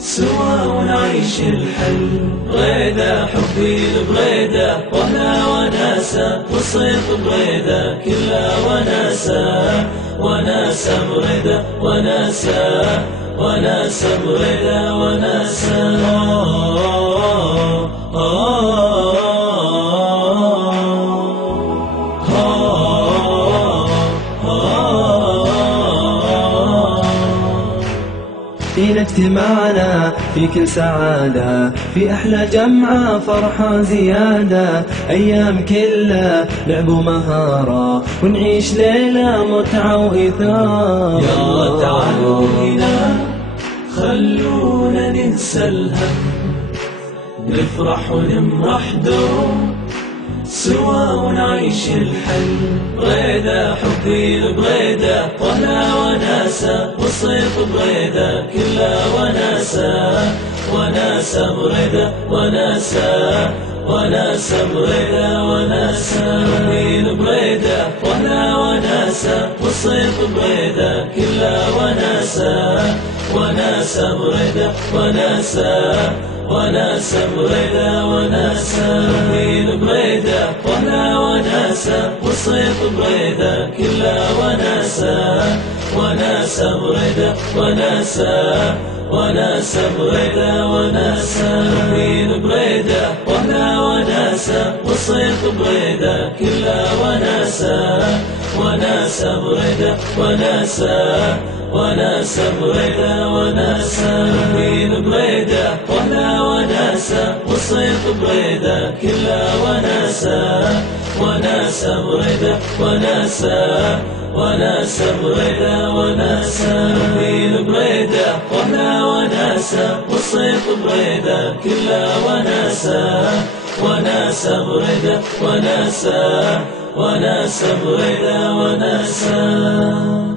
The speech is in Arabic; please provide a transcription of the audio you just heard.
سوا ونعيش الحل. بغيدة حبي لبغيدة وهنا وناسة، والصيف بغيدة كلها وناسة، وناسة بغيدة وناسة، وناسة بغيدة وناسة. فينا اجتماعنا في كل سعادة، في أحلى جمعة فرحة زيادة، أيام كلها لعب ومهارة، ونعيش ليلة متعة وإثارة. يلا تعالوا هنا خلونا ننسى الهم، نفرح ونمرح دوم سوا ونعيش الحل. بغيدة حبي لبغيدة وهنا وناسة، والصيف بغيدة كلها وناسة، وناسة بغيدة وناسة، وناسة بغيدة وناسة. حبي لبغيدة وهنا وناسة، والصيف بغيدة كلها وناسة، وناسة بغيدة وناسة، وناسة بغيدة وناسة. حبي لبغيدة وهنا وناسة، والصيف بغيدة كلها وناسة، وناسة بغيدة وناسة، وناسة بغيدة وناسة. حبي لبغيدة وهنا وناسة، والصيف بغيدة كلها وناسة، وناسة بغيدة وناسة، وناسة بغيدة وناسة. حبي لبغيدة وهنا وناسة، والصيف بغيدة كلها وناسة، وناسة بغيدة وناسة، وناسة بغيدة وناسة. حبي لبغيدة وهنا وناسة، والصيف بغيدة كلها وناسة، وناسة بغيدة وناسة، وناسة بغيدة وناسة.